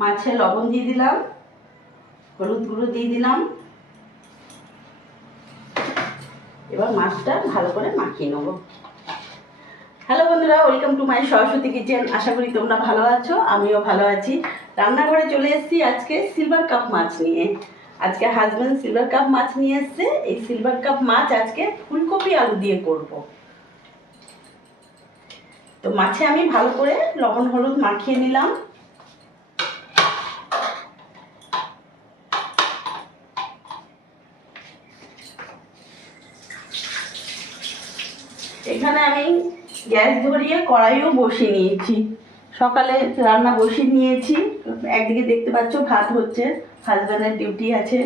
মাছে লবণ দিয়ে দিলাম, হলুদ গুঁড়ো দিয়ে দিলাম। এবার মাছটা ভালো করে মাখিয়ে নেব। হ্যালো বন্ধুরা, welcome to my Saraswati kitchen. আশা করি তোমরা ভালো আছো, আমিও ভালো আছি। রান্নাঘরে চলে এসেছি আজকে সিলভার কাপ মাছ নিয়ে। আজকে হাজব্যান্ড সিলভার কাপ মাছ নিয়ে এসছে। এই সিলভার কাপ মাছ আজকে ফুলকপি আলু দিয়ে করব। তো মাছে আমি ভালো করে লবণ হলুদ মাখিয়ে নিলাম। এখানে আমি গ্যাস ধরিয়ে কড়াইও বসিয়ে নিয়েছি। সকালে রান্না বসিয়ে নিয়েছি। একদিকে দেখতে পাচ্ছ ভাত হচ্ছে, হাজব্যান্ডের ডিউটি আছে,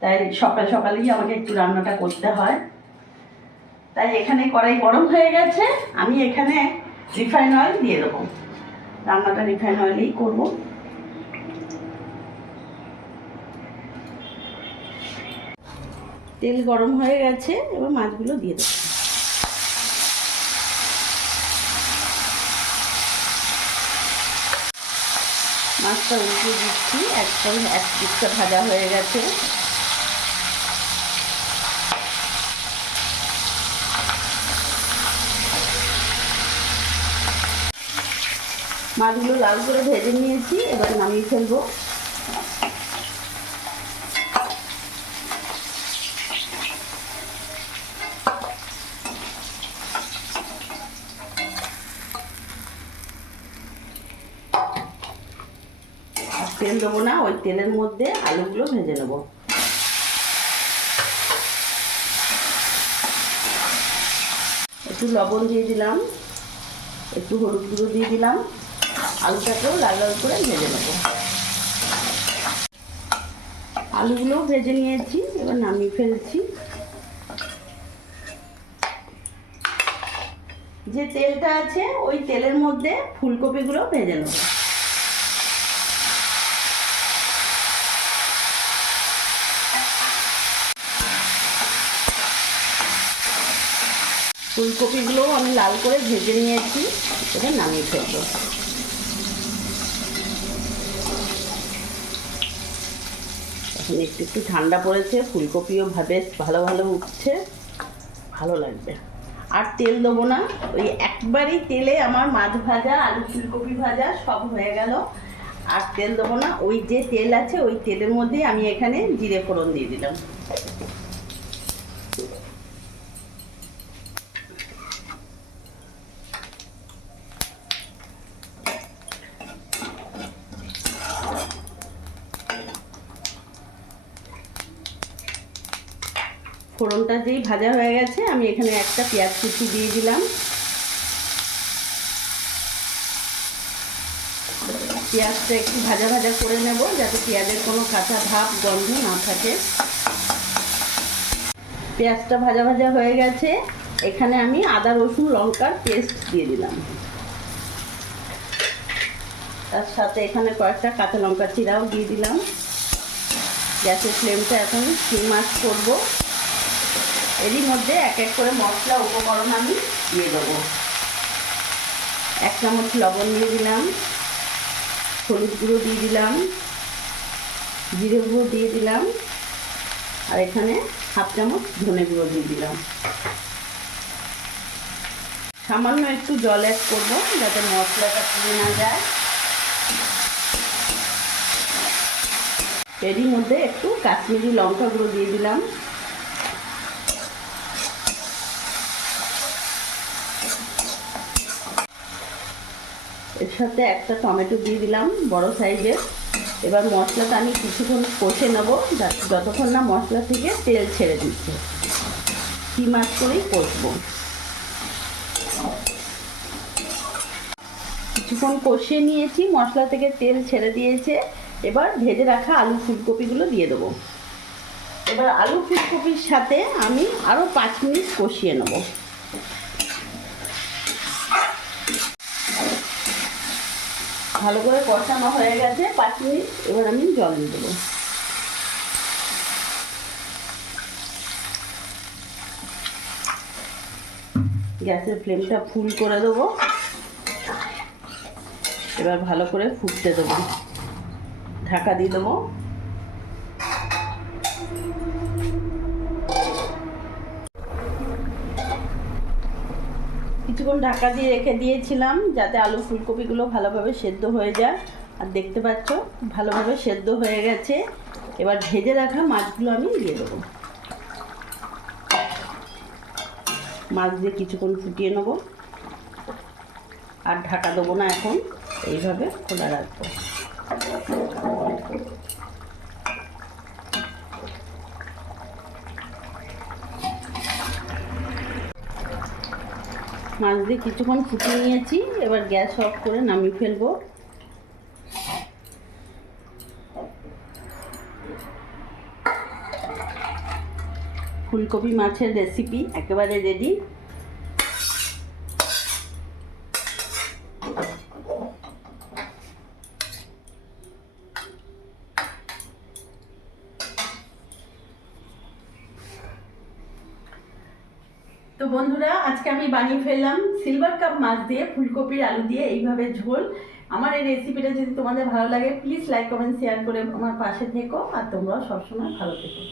তাই সকাল সকালেই আমাকে একটু রান্নাটা করতে হয়। তাই এখানে কড়াই গরম হয়ে গেছে, আমি এখানে রিফাইন অয়েল দিয়ে দেবো। রান্নাটা রিফাইন অয়েলেই করব। তেল গরম হয়ে গেছে, এবার মাছগুলো দিয়ে দেবো। মাছটা উল্টে দিচ্ছি, একদম এক পিসটা ভাজা হয়ে গেছে। মাছগুলো লাল করে ভেজে নিয়েছি, এবার নামিয়ে ফেলবো। তেল দেবো না, ওই তেলের মধ্যে আলুগুলো ভেজে নেবো। একটু লবণ দিয়ে দিলাম, একটু হলুদ গুঁড়ো দিয়ে দিলাম। আলুটাকেও লাল লাল করে ভেজে নেবো। আলুগুলোও ভেজে নিয়েছি, এবার নামিয়ে ফেলছি। যে তেলটা আছে ওই তেলের মধ্যে ফুলকপিগুলো ভেজে নেবো। ফুলকপিগুলোও আমি লাল করে ভেজে নিয়েছি, এবার নামিয়ে ফেলবো। এখন একটু একটু ঠান্ডা পড়েছে, ফুলকপিও বেশ ভালো ভালো উঠছে, ভালো লাগবে। আর তেল দেবো না, ওই একবারই তেলে আমার মাছ ভাজা আলু ফুলকপি ভাজা সব হয়ে গেল। আর তেল দেবো না, ওই যে তেল আছে ওই তেলের মধ্যে আমি এখানে জিরে ফোড়ন দিয়ে দিলাম। ফোড়নটা যেই ভাজা হয়ে গেছে, আমি এখানে একটা পেঁয়াজ কুচি দিয়ে দিলাম। পেঁয়াজটা একটু ভাজা ভাজা করে নেব, যাতে পেঁয়াজের কোনো কাঁচা ভাব গন্ধ না থাকে। পেঁয়াজটা ভাজা ভাজা হয়ে গেছে, এখানে আমি আদা রসুন লঙ্কার পেস্ট দিয়ে দিলাম। তার সাথে এখানে কয়েকটা কাঁচা লঙ্কা চিরাও দিয়ে দিলাম। গ্যাসের ফ্লেমটা এখন সিম আঁচ করব। এরই মধ্যে এক এক করে মশলা উপকরণ আমি দিয়ে দেবো। 1 চামচ লবণ দিয়ে দিলাম, হলুদ গুঁড়ো দিয়ে দিলাম, জিরে গুঁড়ো দিয়ে দিলাম, আর এখানে 1/2 চামচ ধনে গুঁড়ো দিয়ে দিলাম। সামান্য একটু জল অ্যাড করবো, যাতে মশলাটা পুড়ে না যায়। এরই মধ্যে একটু কাশ্মীরি লঙ্কা গুঁড়ো দিয়ে দিলাম। এর সাথে একটা টমেটো দিয়ে দিলাম বড় সাইজের। এবার মশলাটা আমি কিছুক্ষণ কষে নেব, যতক্ষণ না মশলা থেকে তেল ছেড়ে দিচ্ছে। সিম আঁচ করেই কষবো। কিছুক্ষণ কষিয়ে নিয়েছি, মশলা থেকে তেল ছেড়ে দিয়েছে। এবার ভেজে রাখা আলু ফুলকপিগুলো দিয়ে দেবো। এবার আলু ফুলকপির সাথে আমি আরও 5 মিনিট কষিয়ে নেব। ভালো করে কষানো হয়ে গেছে 5 মিনিট, এবার আমি জল দিয়ে দেবো। গ্যাসের ফ্লেমটা ফুল করে দেবো। এবার ভালো করে ফুটতে দেবো। ঢাকা দিয়ে দেবো। কিছুক্ষণ ঢাকা দিয়ে রেখে দিয়েছিলাম যাতে আলু ফুলকপিগুলো ভালোভাবে সেদ্ধ হয়ে যায়। আর দেখতে পাচ্ছ ভালোভাবে সেদ্ধ হয়ে গেছে। এবার ভেজে রাখা মাছগুলো আমি দিয়ে দেবো। মাছ দিয়ে কিছুক্ষণ ফুটিয়ে নেব। আর ঢাকা দেবো না, এখন এইভাবে খোলা রাখবো। মাছ দিয়ে কিছুক্ষণ ফুটিয়ে নিয়েছি, এবার গ্যাস অফ করে নামিয়ে ফেলবো। ফুলকপি মাছের রেসিপি একেবারে রেডি। তো বন্ধুরা, আজকে আমি বানিয়ে ফেললাম সিলভার কাপ মাছ দিয়ে ফুলকপির আলু দিয়ে এইভাবে ঝোল। আমার এই রেসিপিটা যদি তোমাদের ভালো লাগে প্লিজ লাইক কমেন্ট শেয়ার করে আমার পাশে থেকো। আর তোমরাও সবসময় ভালো থেকো।